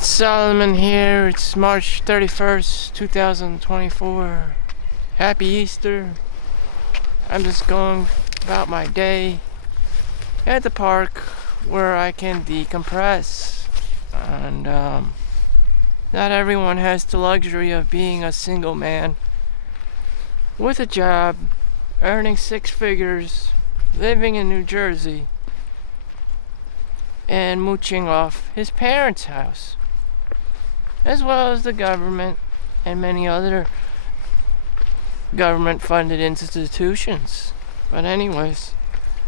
Solomon here. It's March 31st, 2024. Happy Easter. I'm just going about my day at the park where I can decompress. And not everyone has the luxury of being a single man with a job, earning six figures, living in New Jersey, and mooching off his parents' house, as well as the government and many other government-funded institutions. But anyways,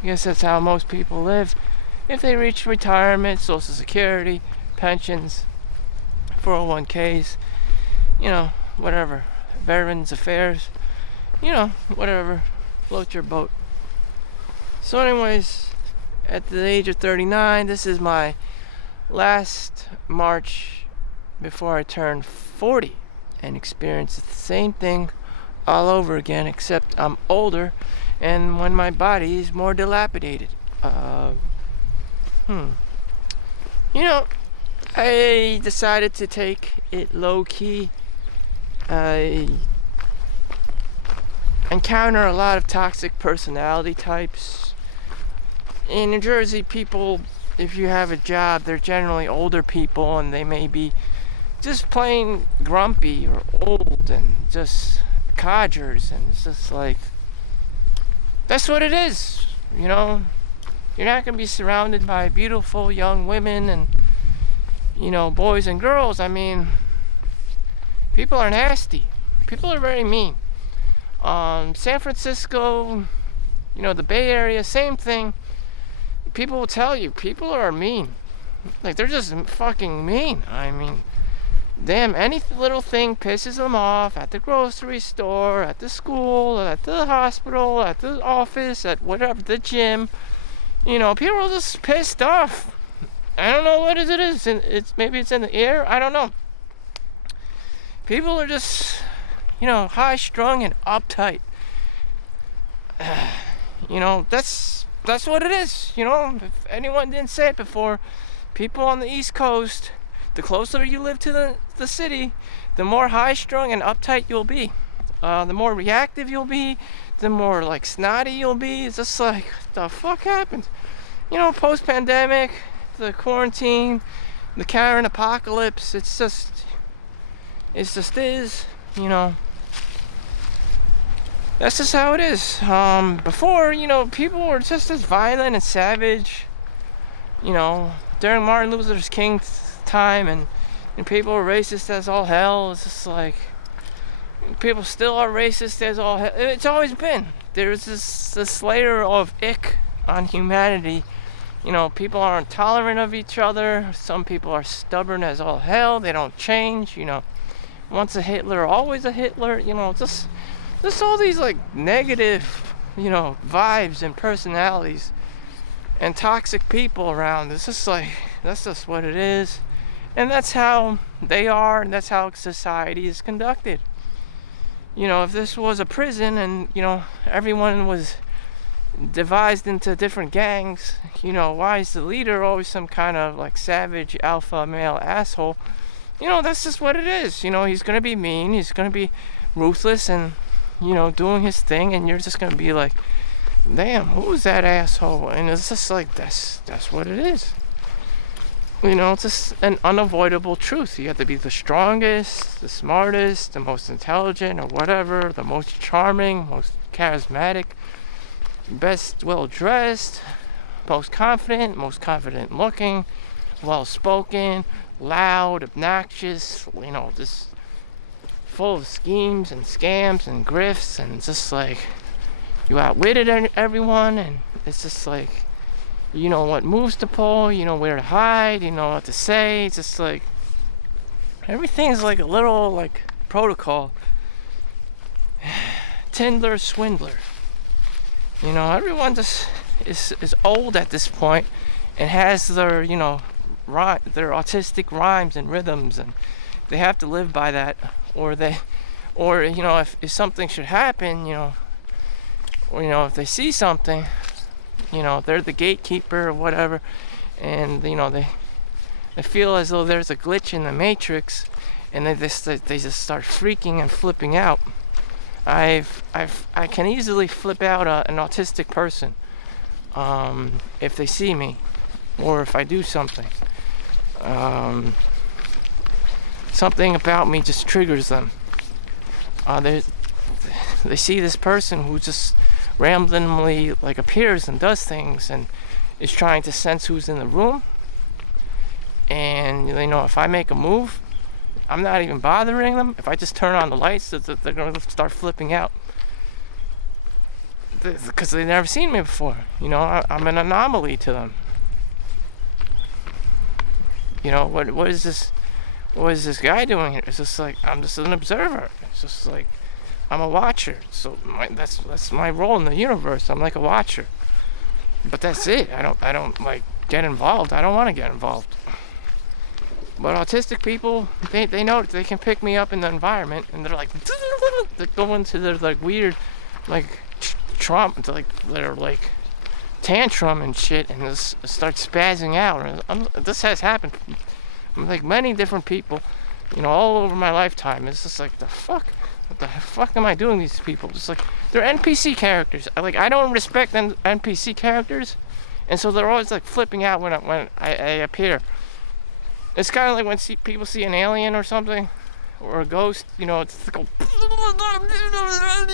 I guess that's how most people live. If they reach retirement, Social Security, pensions, 401ks, whatever, Veterans Affairs, whatever, float your boat. So anyways, at the age of 39, this is my last March before I turn 40 and experience the same thing all over again, except I'm older and when my body is more dilapidated. I decided to take it low-key. I encounter a lot of toxic personality types. In New Jersey, people, if you have a job, they're generally older people and they may be just plain grumpy or old and just codgers, and it's just like, that's what it is, You're not going to be surrounded by beautiful young women and, boys and girls. I mean, people are nasty. People are very mean. San Francisco, the Bay Area, same thing. People will tell you, people are mean. Like, they're just fucking mean. I mean, damn, any little thing pisses them off at the grocery store, at the school, at the hospital, at the office, at whatever, the gym. People are just pissed off. I don't know what it is. Maybe it's in the air. I don't know. People are just, high-strung and uptight. That's what it is. If anyone didn't say it before, people on the East Coast, the closer you live to the city, the more high-strung and uptight you'll be. The more reactive you'll be, the more snotty you'll be. It's just like, what the fuck happened? Post-pandemic, the quarantine, the Karen apocalypse, it just is, That's just how it is. Before, people were just as violent and savage, during Martin Luther King's time, and people were racist as all hell. It's just like, people still are racist as all hell. It's always been. There's this layer of ick on humanity. People aren't tolerant of each other. Some people are stubborn as all hell. They don't change, Once a Hitler, always a Hitler, just all these negative, vibes and personalities and toxic people around. It's just that's just what it is. And that's how they are, and that's how society is conducted. If this was a prison and, everyone was devised into different gangs, why is the leader always some kind of savage alpha male asshole? That's just what it is. He's going to be mean, he's going to be ruthless and, doing his thing, and you're just going to be like, damn, who's that asshole? And it's just that's what it is. It's just an unavoidable truth. You have to be the strongest, the smartest, the most intelligent, or whatever, the most charming, most charismatic, best well-dressed, most confident looking, well-spoken, loud, obnoxious, just full of schemes and scams and grifts, and just you outwitted everyone, and it's just you know what moves to pull, where to hide, what to say. It's just everything's a little protocol. Tinder swindler. Everyone just is old at this point and has their their autistic rhymes and rhythms, and they have to live by that, or if something should happen, if they see something, they're the gatekeeper or whatever, and they they feel as though there's a glitch in the matrix, and they just start freaking and flipping out. I can easily flip out an autistic person if they see me, or if I do something. Something about me just triggers them. They see this person who just randomly like appears and does things and is trying to sense who's in the room. And if I make a move, I'm not even bothering them. If I just turn on the lights, they're going to start flipping out. Because they've never seen me before. I'm an anomaly to them. What is this? What is this guy doing here? It's just like, I'm just an observer. It's just like, I'm a watcher. So that's my role in the universe. I'm like a watcher. But that's it. I don't like get involved. I don't want to get involved. But autistic people, they know they can pick me up in the environment, and they're like, they go into their like weird, like trauma, they're like tantrum and shit, and just start spazzing out. This has happened. Like many different people, all over my lifetime. It's just like, what the fuck am I doing to these people? Just like, they're NPC characters. I don't respect NPC characters, and so they're always like flipping out when I appear. It's kind of like when people see an alien or something, or a ghost. It's like,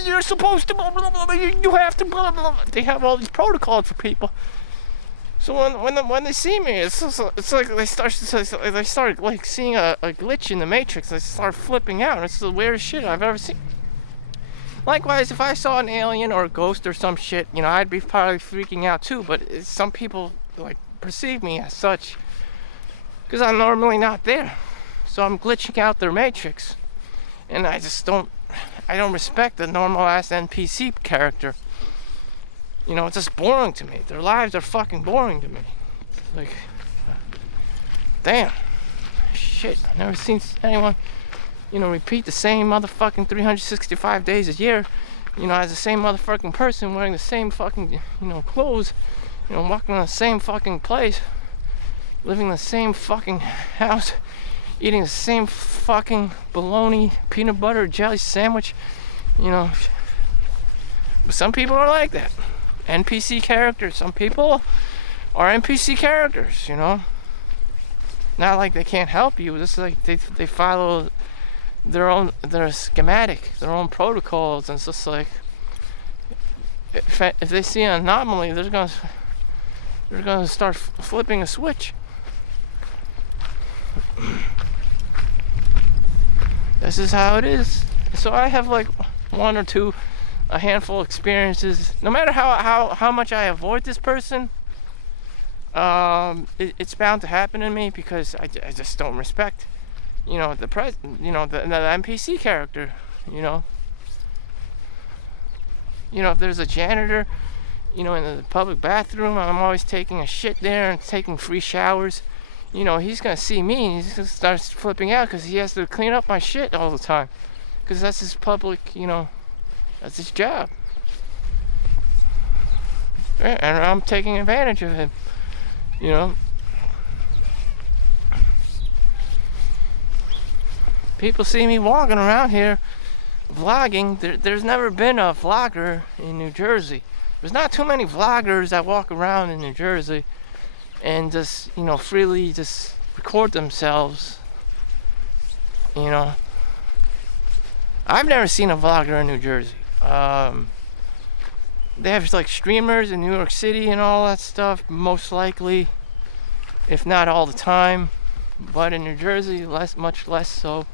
you're supposed to, you have to. They have all these protocols for people. So when they see me, it's like they start like seeing a glitch in the matrix. They start flipping out. It's the weirdest shit I've ever seen. Likewise, if I saw an alien or a ghost or some shit, I'd be probably freaking out too. But some people like perceive me as such because I'm normally not there. So I'm glitching out their matrix, and I don't respect the normal ass NPC character. It's just boring to me. Their lives are fucking boring to me. Like, damn. Shit. I've never seen anyone, repeat the same motherfucking 365 days a year, as the same motherfucking person wearing the same fucking, clothes, walking in the same fucking place, living in the same fucking house, eating the same fucking bologna, peanut butter, jelly sandwich, But some people are like that. NPC characters. Some people are NPC characters, Not like they can't help you. Just like they follow their schematic, their own protocols, and it's just like if they see an anomaly, they're gonna start flipping a switch. This is how it is. So I have like one or two. A handful of experiences. No matter how much I avoid this person, it's bound to happen to me because I just don't respect, the NPC character. If there's a janitor, in the public bathroom, I'm always taking a shit there and taking free showers. He's gonna see me and he's gonna start flipping out because he has to clean up my shit all the time, because that's his public, that's his job. And I'm taking advantage of him. People see me walking around here vlogging. There's never been a vlogger in New Jersey. There's not too many vloggers that walk around in New Jersey and just, freely just record themselves. I've never seen a vlogger in New Jersey. They have like streamers in New York City and all that stuff, most likely, if not all the time, but in New Jersey, much less so.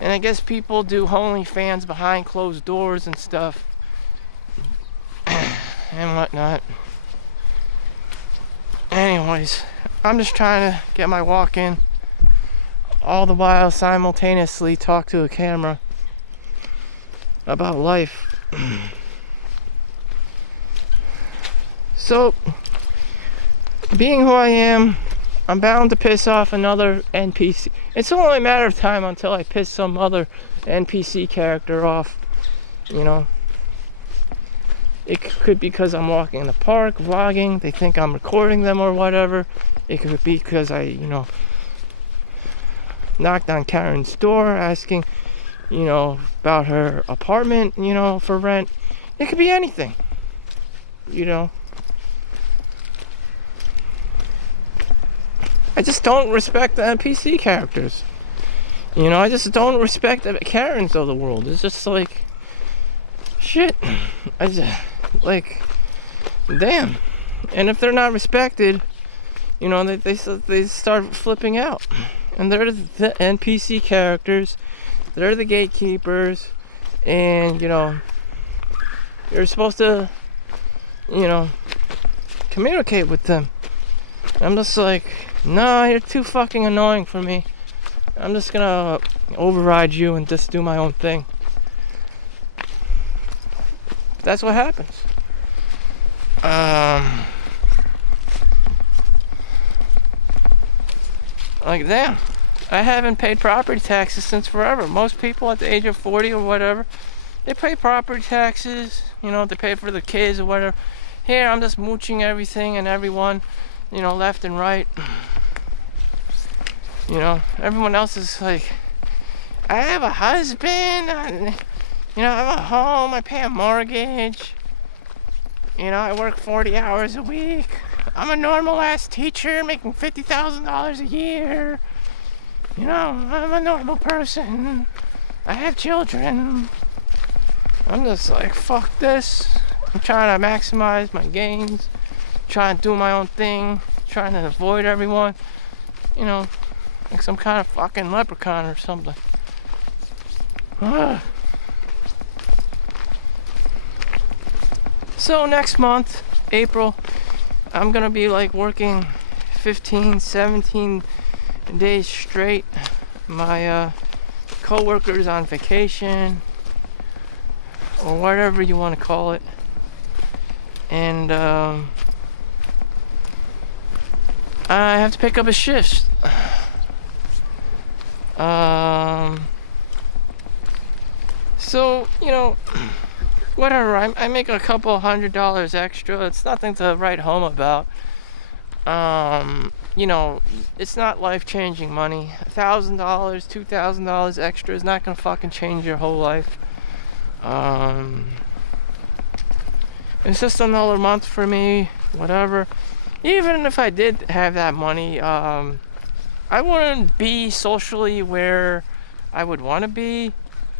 And I guess people do OnlyFans behind closed doors and stuff and whatnot. Anyways, I'm just trying to get my walk in, all the while simultaneously talk to a camera about life. So, being who I am, I'm bound to piss off another NPC. It's only a matter of time until I piss some other NPC character off, It could be because I'm walking in the park, vlogging, they think I'm recording them or whatever. It could be because I, knocked on Karen's door asking, about her apartment, for rent. It could be anything, I just don't respect the NPC characters. I just don't respect the Karens of the world. It's just like, shit. I just, like, damn. And if they're not respected, they start flipping out. And they're the NPC characters. They're the gatekeepers. And, you're supposed to, communicate with them. I'm just like, nah, you're too fucking annoying for me. I'm just gonna override you and just do my own thing. That's what happens. Like, damn, I haven't paid property taxes since forever. Most people at the age of 40 or whatever, they pay property taxes, they pay for the kids or whatever. Here, I'm just mooching everything and everyone, left and right. Everyone else is like, I have a husband, I have a home, I pay a mortgage, I work 40 hours a week, I'm a normal ass teacher making $50,000 a year, I'm a normal person, I have children. I'm just like, fuck this. I'm trying to maximize my gains, trying to do my own thing, trying to avoid everyone, like some kind of fucking leprechaun or something. So next month, April, I'm gonna be like working 15, 17 days straight. My co-worker's on vacation, or whatever you want to call it. And I have to pick up a shift. So, whatever, I make a couple $100 extra. It's nothing to write home about. It's not life-changing money. $1,000, $2,000 extra is not gonna fucking change your whole life. It's just another month for me, whatever. Even if I did have that money, I wouldn't be socially where I would want to be.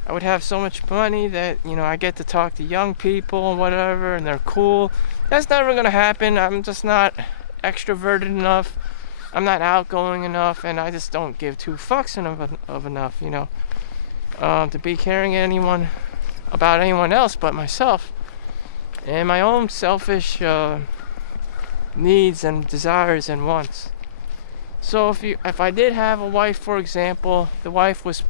I would have so much money that, I get to talk to young people and whatever, and they're cool. That's never going to happen. I'm just not extroverted enough. I'm not outgoing enough, and I just don't give two fucks of enough, to be caring about anyone else but myself. And my own selfish needs and desires and wants. So if I did have a wife, for example, the wife would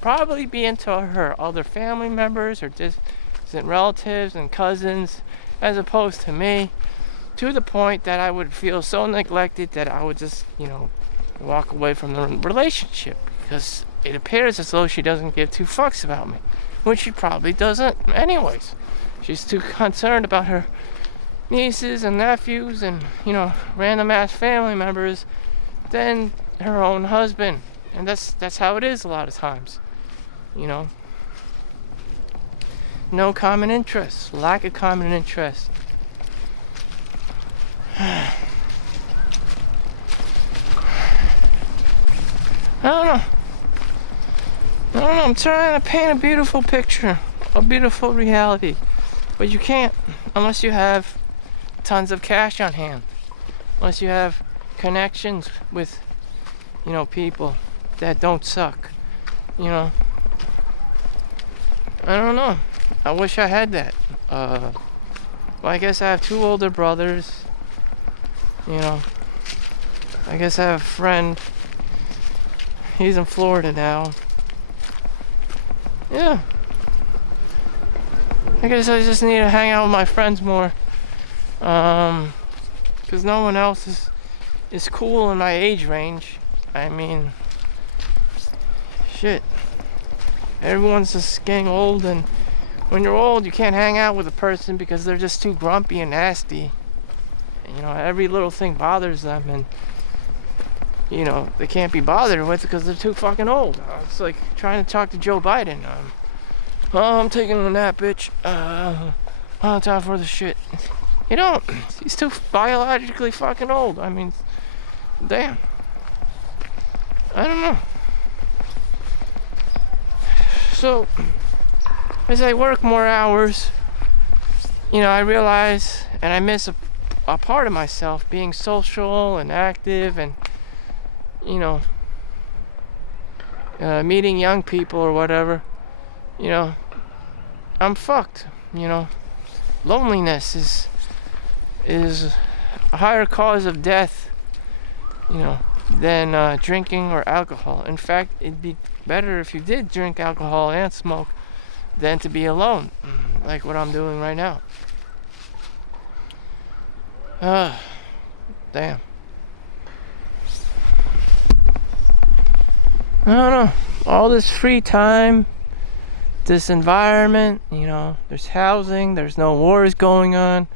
probably be into her other family members or distant relatives and cousins, as opposed to me, to the point that I would feel so neglected that I would just, walk away from the relationship, because it appears as though she doesn't give two fucks about me, which she probably doesn't anyways. She's too concerned about her nieces and nephews and, random ass family members than her own husband. And that's how it is a lot of times. No common interest, lack of common interest. I don't know. I'm trying to paint a beautiful picture, a beautiful reality. But you can't unless you have tons of cash on hand. Unless you have connections with, people that don't suck. I don't know. I wish I had that. Well, I guess I have two older brothers. I guess I have a friend. He's in Florida now. Yeah. I guess I just need to hang out with my friends more. Because no one else is cool in my age range. I mean, shit. Everyone's just getting old, and when you're old, you can't hang out with a person because they're just too grumpy and nasty. And, every little thing bothers them, and they can't be bothered with because they're too fucking old. It's like trying to talk to Joe Biden. Oh, I'm taking a nap, bitch. Time for the shit. You don't. He's too biologically fucking old. I mean, damn. I don't know. So, as I work more hours, I realize and I miss a part of myself, being social and active and, meeting young people or whatever. I'm fucked. Loneliness is a higher cause of death, than drinking or alcohol. In fact, it'd be better if you did drink alcohol and smoke than to be alone, like what I'm doing right now. Damn. I don't know. All this free time, this environment, there's housing, there's no wars going on.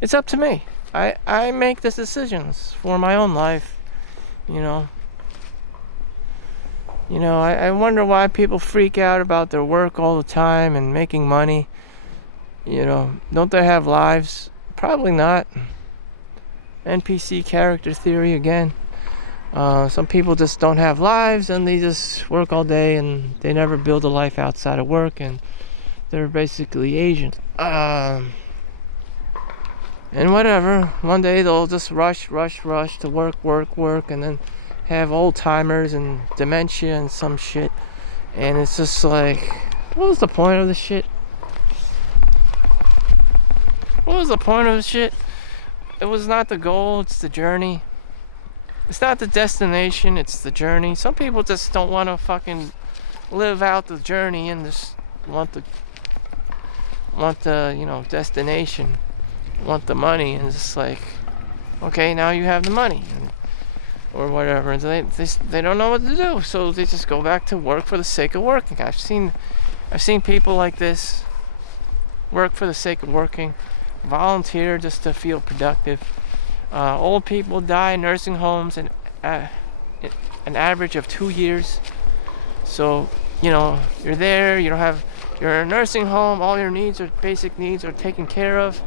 It's up to me. I make the decisions for my own life. I wonder why people freak out about their work all the time and making money. Don't they have lives? Probably not. NPC character theory again. Some people just don't have lives and they just work all day and they never build a life outside of work and they're basically agents. And whatever, one day they'll just rush to work, and then have old timers and dementia and some shit. And it's just like, what was the point of the shit? What was the point of the shit? It was not the goal, it's the journey. It's not the destination, it's the journey. Some people just don't want to fucking live out the journey and just want the destination, want the money, and it's just like, okay, now you have the money or whatever, and they don't know what to do, so they just go back to work for the sake of working. I've seen people like this work for the sake of working, volunteer just to feel productive. Old people die in nursing homes in an average of 2 years. So you're there, you're in a nursing home, all your basic needs are taken care of,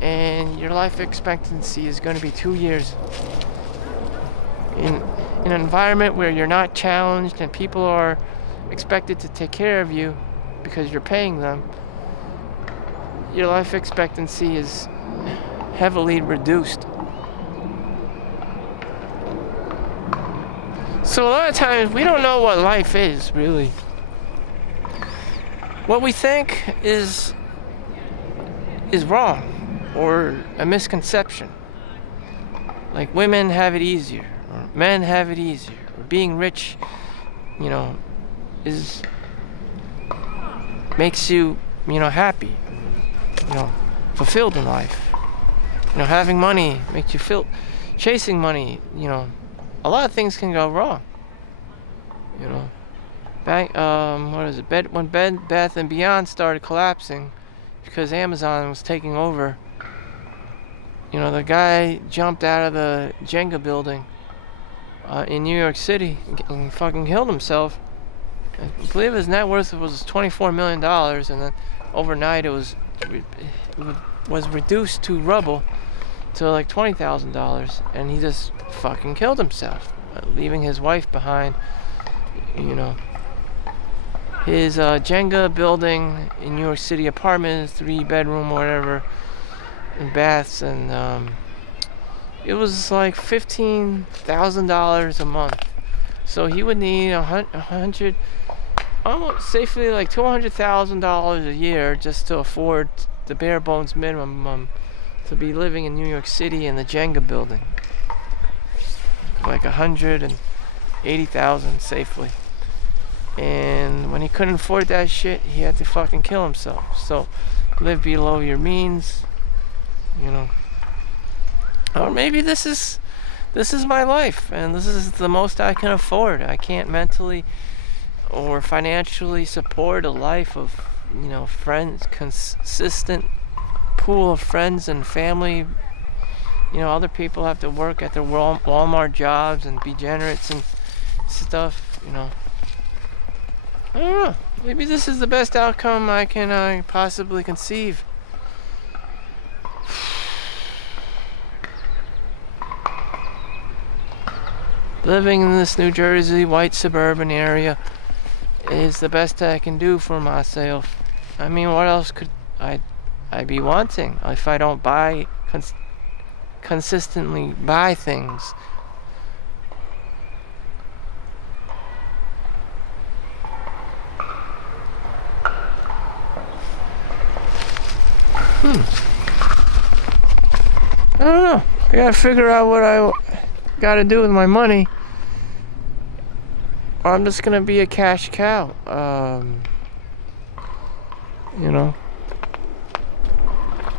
and your life expectancy is going to be 2 years. In an environment where you're not challenged and people are expected to take care of you because you're paying them, your life expectancy is heavily reduced. So a lot of times we don't know what life is, really. What we think is wrong or a misconception. Like women have it easier, or men have it easier, or being rich, makes you, happy, fulfilled in life. Having money makes you feel, chasing money, a lot of things can go wrong. When Bed Bath and Beyond started collapsing because Amazon was taking over, the guy jumped out of the Jenga building in New York City and fucking killed himself. I believe his net worth was $24 million, and then overnight it was reduced to rubble to like $20,000, and he just fucking killed himself, leaving his wife behind. His Jenga building in New York City, apartment, 3-bedroom or whatever, and baths, and it was like $15,000 a month. So he would need almost safely like $200,000 a year just to afford the bare bones minimum to be living in New York City in the Jenga building. Like $180,000 safely. And when he couldn't afford that shit, he had to fucking kill himself. So live below your means, Or maybe this is my life, and this is the most I can afford. I can't mentally or financially support a life of, friends, consistent pool of friends and family other people have to work at their Walmart jobs and be generous and stuff. I don't know. Maybe this is the best outcome I can possibly conceive. Living in this New Jersey white suburban area is the best I can do for myself. I mean, what else could I be wanting if I don't consistently buy things? I don't know. I gotta figure out what I gotta do with my money, or I'm just gonna be a cash cow.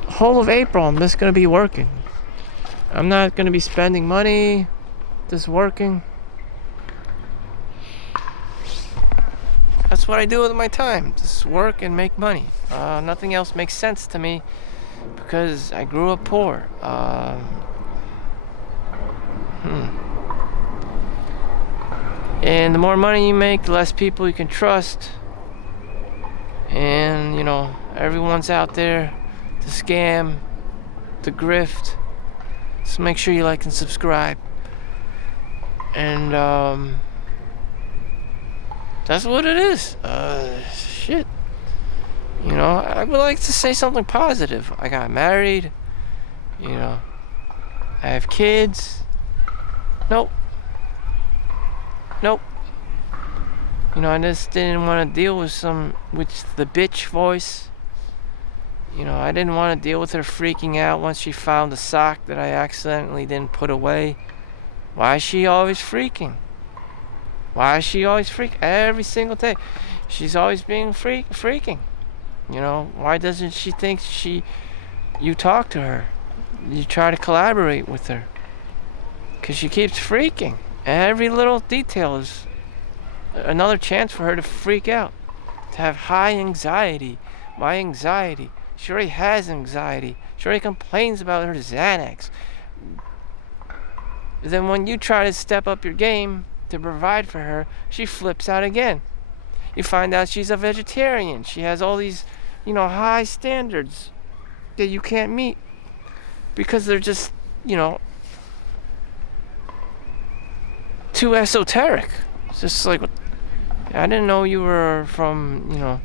Whole of April, I'm just gonna be working. I'm not gonna be spending money, just working. That's what I do with my time, just work and make money. Nothing else makes sense to me because I grew up poor. And the more money you make, the less people you can trust. And, everyone's out there to scam, to grift. So make sure you like and subscribe. And, that's what it is. Shit. I would like to say something positive. I got married. I have kids. Nope. I just didn't want to deal with the bitch voice. I didn't want to deal with her freaking out once she found a sock that I accidentally didn't put away. Why is she always freaking? Every single day? She's always being freaking. Why doesn't she think you talk to her? You try to collaborate with her. Because she keeps freaking. Every little detail is another chance for her to freak out. To have high anxiety. My anxiety. She already has anxiety. She already complains about her Xanax. Then when you try to step up your game to provide for her, she flips out again. You find out she's a vegetarian. She has all these, high standards that you can't meet because they're just, too esoteric. It's just like, I didn't know you were from,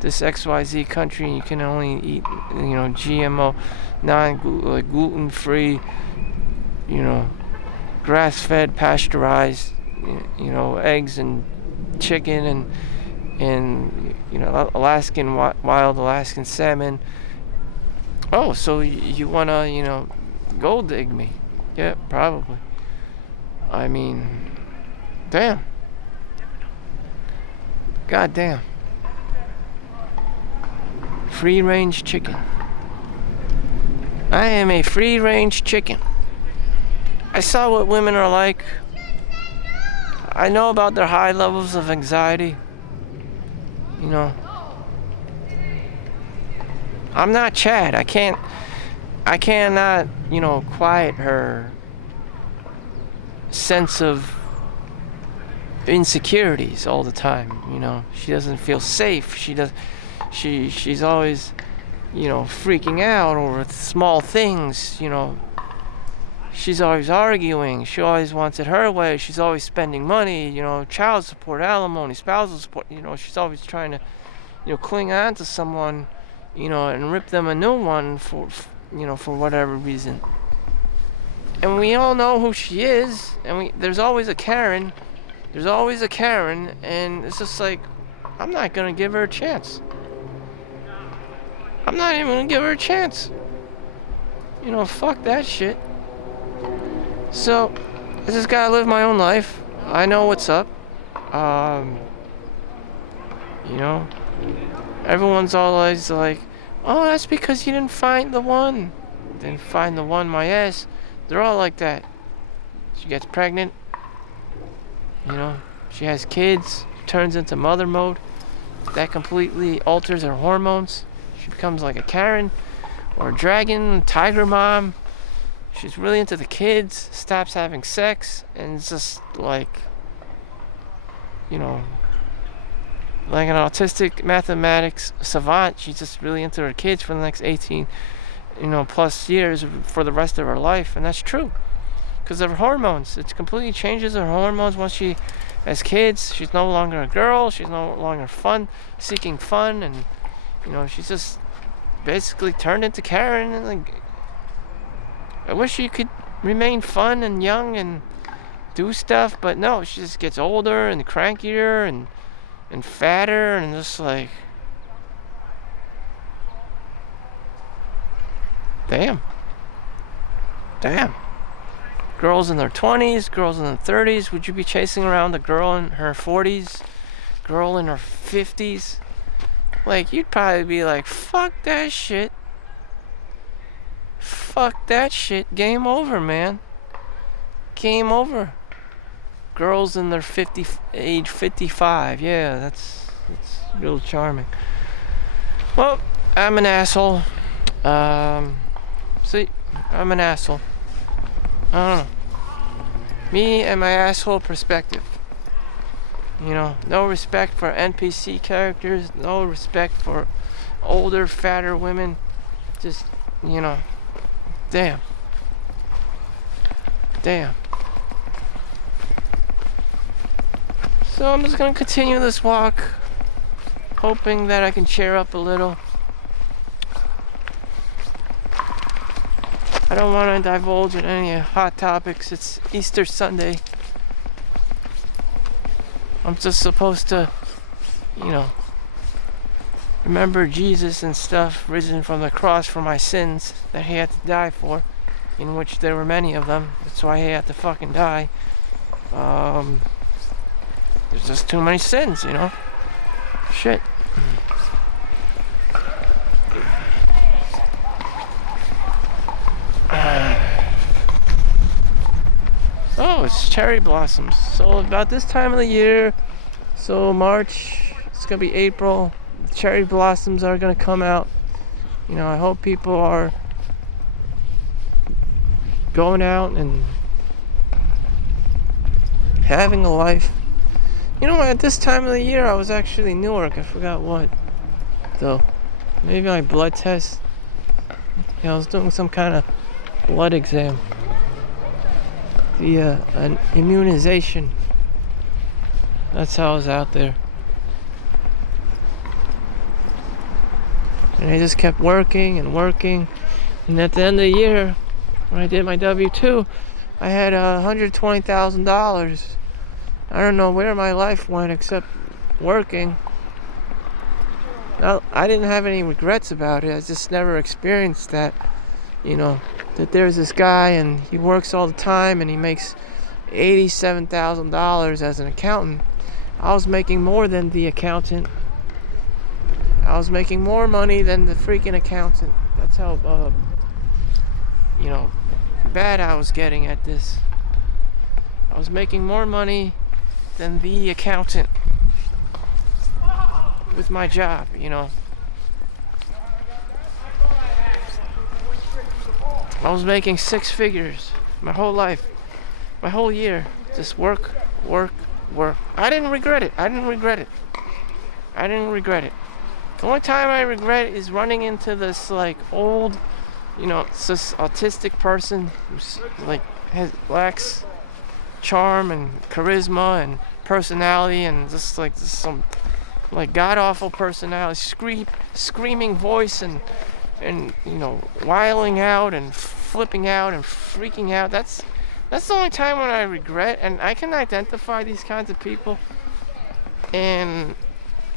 this XYZ country and you can only eat, GMO, gluten-free, grass-fed, pasteurized, eggs and chicken and wild Alaskan salmon. Oh, so you wanna, gold dig me? Yeah, probably. I mean, damn. God damn. Free-range chicken. I am a free-range chicken. I saw what women are like. I know about their high levels of anxiety. I'm not Chad. I cannot, quiet her sense of insecurities all the time. She doesn't feel safe. She's always, freaking out over small things. She's always arguing. She always wants it her way. She's always spending money, child support, alimony, spousal support. She's always trying to, cling on to someone, and rip them a new one for whatever reason. And we all know who she is. And there's always a Karen. And it's just like, I'm not going to give her a chance. I'm not even going to give her a chance. Fuck that shit. So, I just gotta live my own life. I know what's up. Everyone's always like, oh, that's because you didn't find the one. Didn't find the one, my ass. They're all like that. She gets pregnant. She has kids. Turns into mother mode. That completely alters her hormones. She becomes like a Karen or a dragon, tiger mom. she's really into the kids, stops having sex, and it's just like, you know, like an autistic mathematics savant. She's just really into her kids for the next 18, plus years for the rest of her life. And that's true because of her hormones. It completely changes her hormones once she has kids. She's no longer a girl. She's no longer seeking fun. And, she's just basically turned into Karen. And like, I wish she could remain fun and young and do stuff, but no, she just gets older and crankier and fatter and just like, damn. Girls in their 20s, girls in their 30s, would you be chasing around a girl in her 40s, girl in her 50s? Like, you'd probably be like, fuck that shit. Fuck that shit. Game over, man. Game over. Girls in their age 55. Yeah, that's real charming. Well, I'm an asshole. See, I'm an asshole. I don't know. Me and my asshole perspective. No respect for NPC characters. No respect for older, fatter women. Just, damn. So I'm just going to continue this walk, hoping that I can cheer up a little. I don't want to divulge in any hot topics. It's Easter Sunday. I'm just supposed to, remember Jesus and stuff, risen from the cross for my sins that he had to die for, in which there were many of them. That's why he had to fucking die. There's just too many sins, Shit. Oh, it's cherry blossoms. So about this time of the year, so March, it's gonna be April, cherry blossoms are gonna come out. I hope people are going out and having a life. At this time of the year, I was actually in Newark. I forgot what, though. Maybe my blood test. I was doing some kind of blood exam. An immunization. That's how I was out there. And I just kept working. And at the end of the year, when I did my W-2, I had $120,000. I don't know where my life went except working. Now, I didn't have any regrets about it. I just never experienced that. That there's this guy and he works all the time and he makes $87,000 as an accountant. I was making more than the accountant. I was making more money than the freaking accountant. That's how, bad I was getting at this. I was making more money than the accountant with my job, I was making 6 figures my whole life, my whole year. Just work. I didn't regret it. The only time I regret it is running into this old, this autistic person who's lacks charm and charisma and personality and just some god awful personality, screaming voice and wiling out and flipping out and freaking out. That's the only time when I regret, and I can identify these kinds of people, and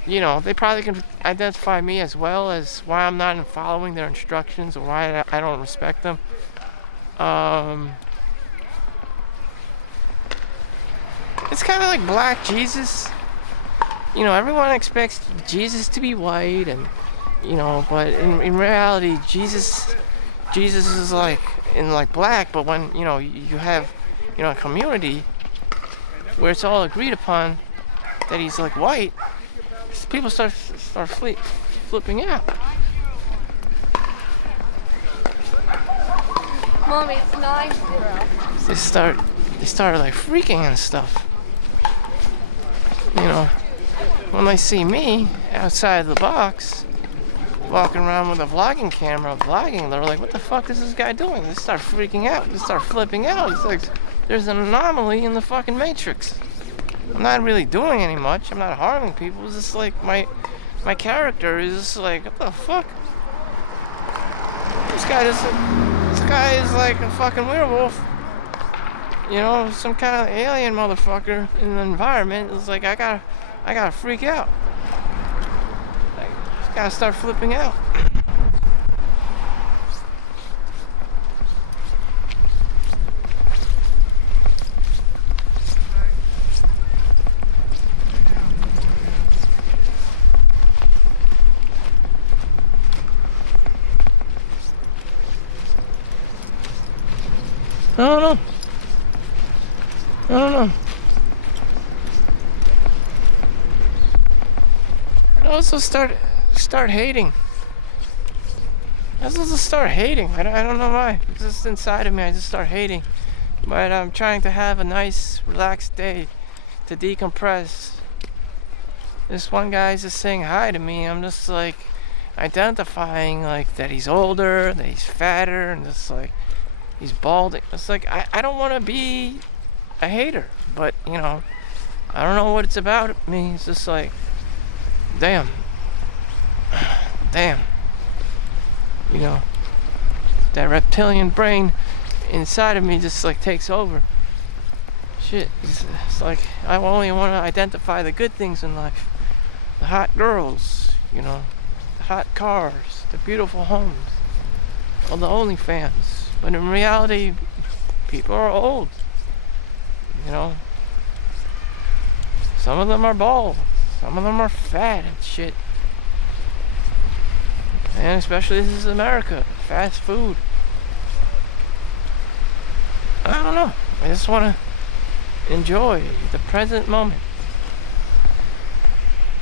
they probably can identify me as well as why I'm not following their instructions or why I don't respect them. It's kind of like Black Jesus. Everyone expects Jesus to be white, and but in reality, Jesus is black. But when you have a community where it's all agreed upon that he's white, people start flipping out. Mommy, it's 9-0. They start like freaking and stuff. You know, when they see me outside the box, walking around with a vlogging camera, vlogging, they're like, what the fuck is this guy doing? They start freaking out. They start flipping out. It's like, there's an anomaly in the fucking matrix. I'm not really doing any much. I'm not harming people. It's just like my character is just like, what the fuck? This guy is like a fucking werewolf. You know, some kind of alien motherfucker in the environment. It's like, I gotta freak out. I just gotta start flipping out. I don't know. I also start hating. I also start hating. I don't know why. It's just inside of me. I just start hating. But I'm trying to have a nice, relaxed day to decompress. This one guy's just saying hi to me. I'm just like identifying like that he's older, that he's fatter, and just like he's balding. It's like I don't want to be a hater, but you know, I don't know what it's about me. It's just like, damn, you know, that reptilian brain inside of me just like takes over. Shit, it's like I only want to identify the good things in life, the hot girls, you know, the hot cars, the beautiful homes, or the OnlyFans. But in reality, people are old. You know, some of them are bald, some of them are fat and shit. And especially this is America, fast food. I don't know. I just want to enjoy the present moment.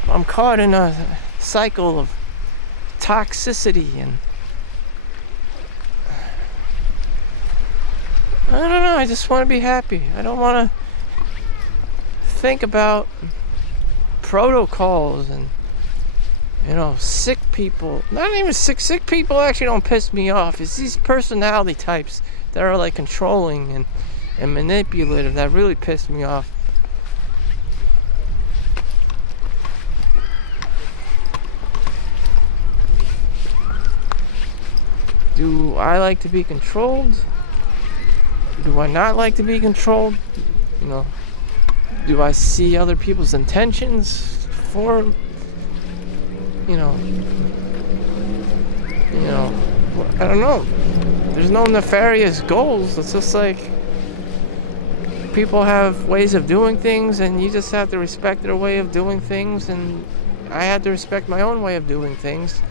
I'm caught in a cycle of toxicity and I don't know, I just want to be happy. I don't want to think about protocols and, you know, sick people. Not even sick people actually don't piss me off. It's these personality types that are like controlling and manipulative that really piss me off. Do I like to be controlled? Do I not like to be controlled? You know, do I see other people's intentions for, you know, I don't know. There's no nefarious goals. It's just like people have ways of doing things and you just have to respect their way of doing things, and I had to respect my own way of doing things.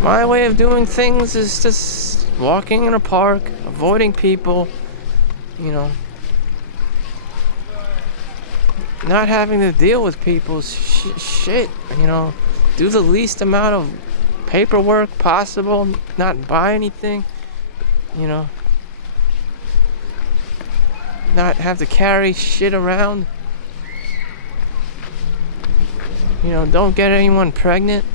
My way of doing things is just walking in a park, avoiding people, you know, not having to deal with people's shit, you know, do the least amount of paperwork possible, not buy anything, you know, not have to carry shit around, you know, don't get anyone pregnant.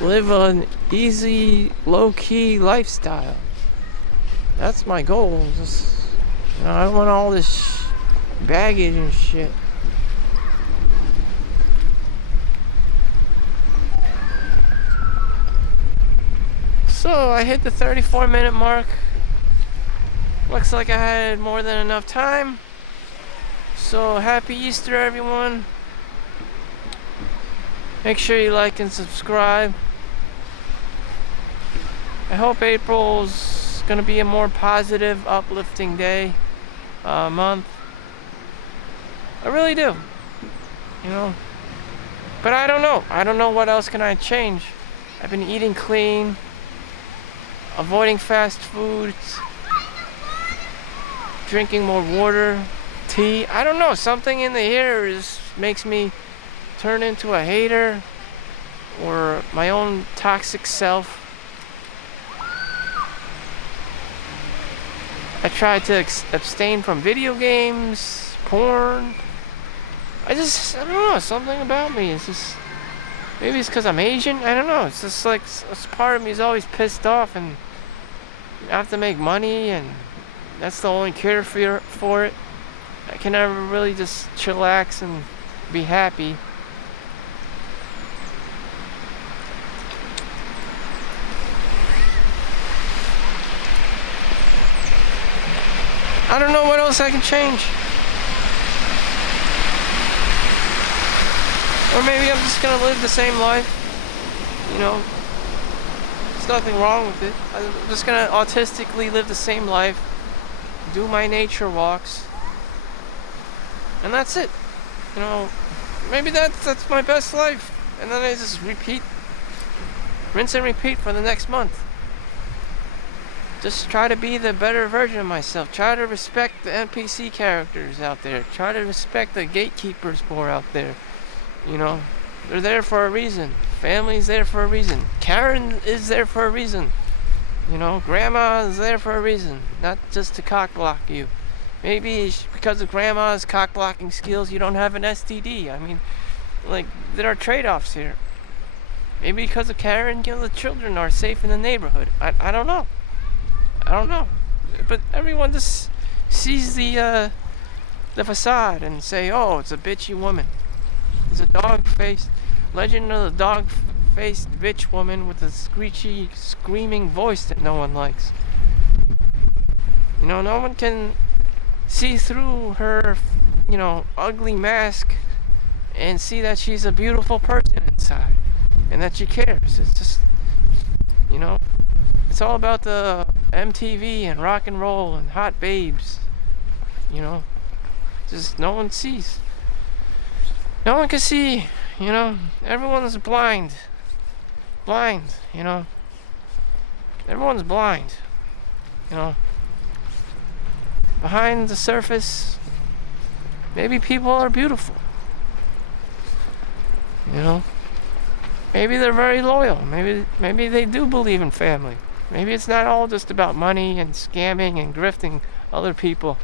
Live an easy, low-key lifestyle. That's my goal. Just, you know, I don't want all this baggage and shit. So I hit the 34-minute mark. Looks like I had more than enough time. So happy Easter, everyone. Make sure you like and subscribe. I hope April's gonna be a more positive, uplifting day, month. I really do, you know. But I don't know. I don't know what else can I change. I've been eating clean, avoiding fast foods, drinking more water, tea. I don't know. Something in the air makes me turn into a hater or my own toxic self. I try to abstain from video games, porn. I don't know. Something about me. It's just, maybe it's because I'm Asian. I don't know. It's just like, part of me is always pissed off, and I have to make money, and that's the only cure for it. I can never really just chillax and be happy. I don't know what else I can change. Or maybe I'm just gonna live the same life. You know, there's nothing wrong with it. I'm just gonna autistically live the same life, do my nature walks, and that's it. You know, maybe that's my best life. And then I just rinse and repeat for the next month. Just try to be the better version of myself. Try to respect the NPC characters out there. Try to respect the gatekeepers more out there. You know, they're there for a reason. Family's there for a reason. Karen is there for a reason. You know, grandma is there for a reason. Not just to cock block you. Maybe because of grandma's cock blocking skills, you don't have an STD. I mean, like, there are trade-offs here. Maybe because of Karen, you know, the children are safe in the neighborhood. I don't know. I don't know. But everyone just sees the facade and say, oh, it's a bitchy woman. It's a dog-faced, legend of the dog-faced bitch woman with a screechy, screaming voice that no one likes. You know, no one can see through her, you know, ugly mask and see that she's a beautiful person inside and that she cares. It's just, you know, it's all about the MTV and rock and roll and hot babes. You know, just no one sees. No one can see, you know, everyone's blind. Blind, you know. Everyone's blind, you know. Behind the surface, maybe people are beautiful. You know. Maybe they're very loyal. Maybe they do believe in family. Maybe it's not all just about money and scamming and grifting other people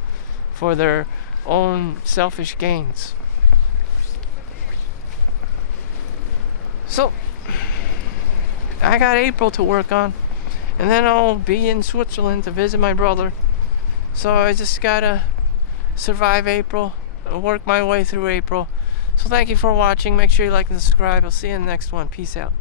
for their own selfish gains. So, I got April to work on, and then I'll be in Switzerland to visit my brother. So I just gotta survive April, work my way through April. So thank you for watching. Make sure you like and subscribe. I'll see you in the next one. Peace out.